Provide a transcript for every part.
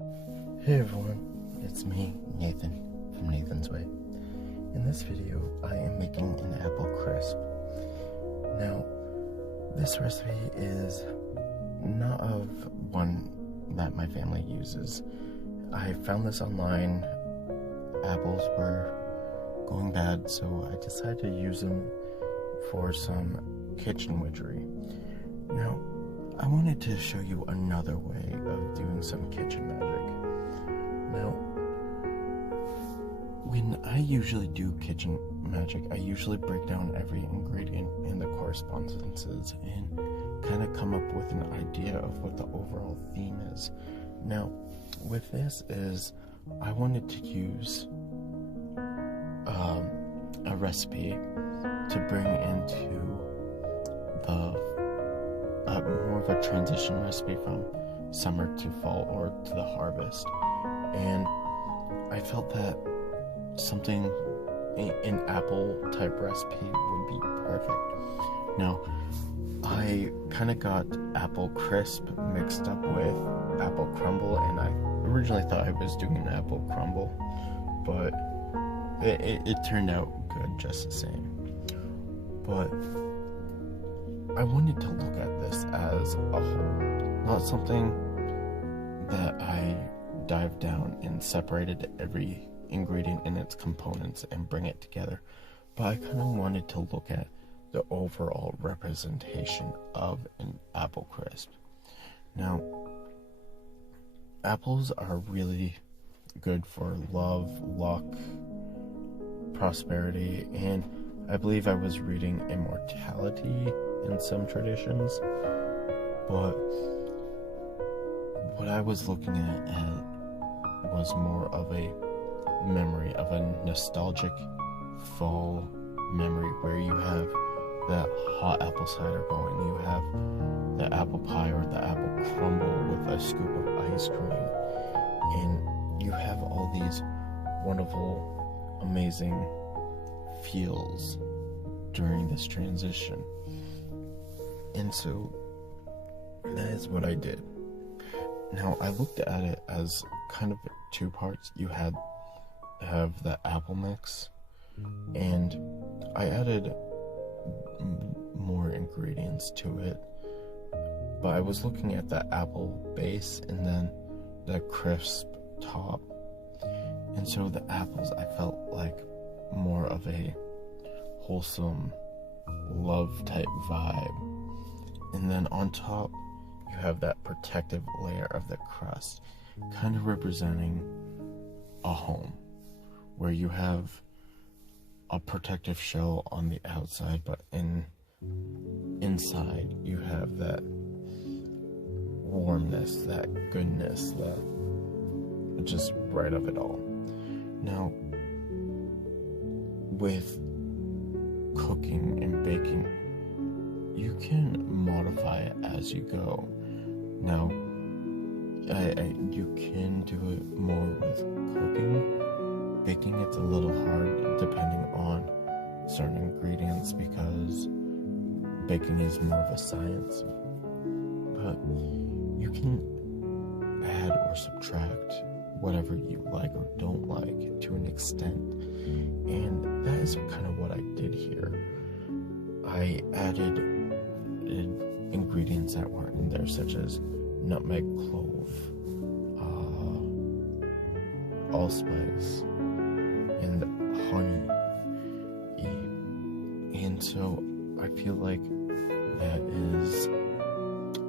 Hey everyone, it's me, Nathan, from Nathan's Way. In this video, I am making an apple crisp. Now, this recipe is not of one that my family uses. I found this online. Apples were going bad, so I decided to use them for some kitchen witchery. Now, I wanted to show you another way of doing some kitchen magic. Now, when I usually do kitchen magic, I usually break down every ingredient and the correspondences and kind of come up with an idea of what the overall theme is. Now, with this I wanted to use a recipe to bring into more of a transition recipe from summer to fall or to the harvest. And I felt that something, an apple type recipe would be perfect. Now, I kind of got apple crisp mixed up with apple crumble, and I originally thought I was doing an apple crumble, but it turned out good just the same. But I wanted to look at this as a whole, not something that I dived down and separated every ingredient in its components and bring it together, but I kind of wanted to look at the overall representation of an apple crisp. Now, apples are really good for love, luck, prosperity, and I believe I was reading immortality in some traditions, but what I was looking at was more of a memory, of a nostalgic fall memory where you have that hot apple cider going, you have the apple pie or the apple crumble with a scoop of ice cream, and you have all these wonderful, amazing feels during this transition. And so that is what I did. Now, I looked at it as kind of two parts. You have the apple mix, and I added more ingredients to it, but I was looking at the apple base and then the crisp top, and so the apples I felt like more of a wholesome love type vibe, and then on top you have that protective layer of the crust, kind of representing a home where you have a protective shell on the outside, but inside you have that warmness, that goodness, that just right of it all. Now, with cooking and baking, you can modify it as you go. Now, you can do it more with cooking. Baking, it's a little hard depending on certain ingredients because baking is more of a science. But you can add or subtract whatever you like or don't like to an extent. And that is kind of what I did here. I added ingredients that weren't in there, such as nutmeg, clove, allspice, and honey. And so I feel like that is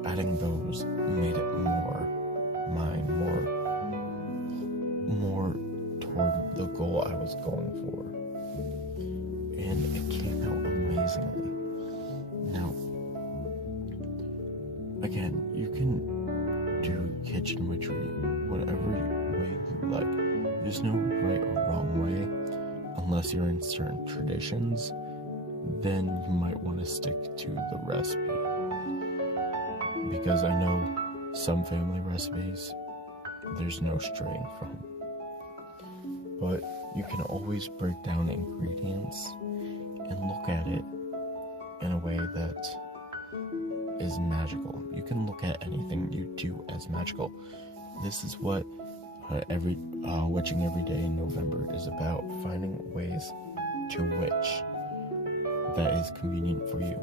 adding those made it more mine, more toward the goal I was going for. And it came out amazingly. Now, again, you can do kitchen witchery whatever way you like. There's no right or wrong way, unless you're in certain traditions. Then you might want to stick to the recipe, because I know some family recipes there's no straying from, but you can always break down ingredients and look at it in a way that is magical. You can look at anything you do as magical. this is what every witching every day in November is about: finding ways to witch that is convenient for you.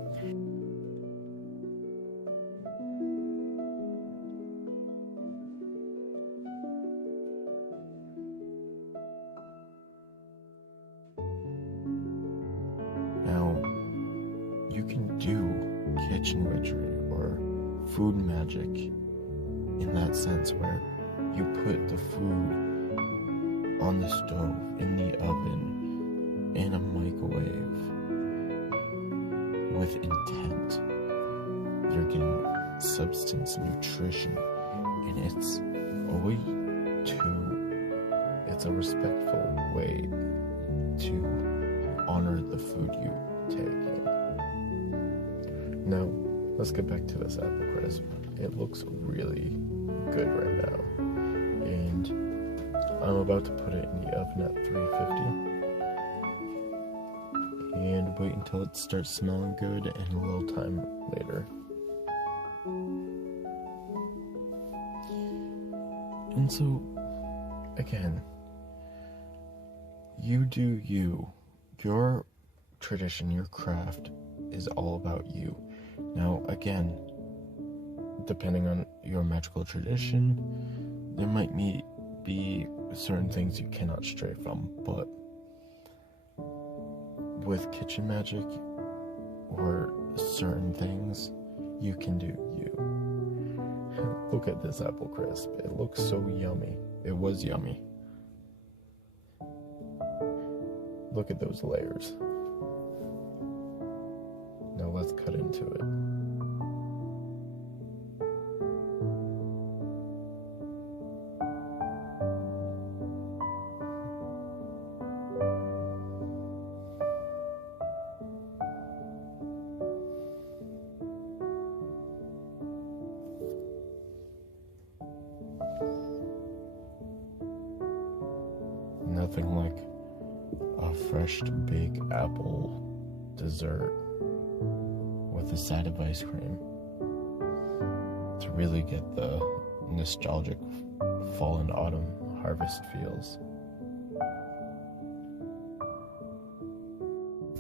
Now, you can do kitchen witchery or food magic in that sense, where you put the food on the stove, in the oven, in a microwave with intent. You're getting substance, nutrition, and it's a respectful way to honor the food you take in. Now, let's get back to this apple crisp. It looks really good right now, and I'm about to put it in the oven at 350 and wait until it starts smelling good, and a little time later. And so, again, you do you. Your tradition, your craft is all about you. Now, again, depending on your magical tradition, there might be certain things you cannot stray from, but with kitchen magic or certain things, you can do you. Look at this apple crisp. It looks so yummy. It was yummy. Look at those layers. Now let's cut into it. Nothing like a fresh big apple dessert with a side of ice cream to really get the nostalgic fall and autumn harvest feels.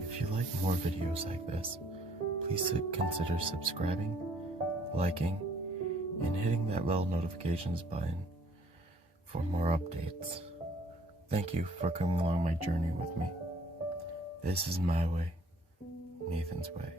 If you like more videos like this, please consider subscribing, liking, and hitting that little notifications button for more updates. Thank you for coming along my journey with me. This is my way, Nathan's way.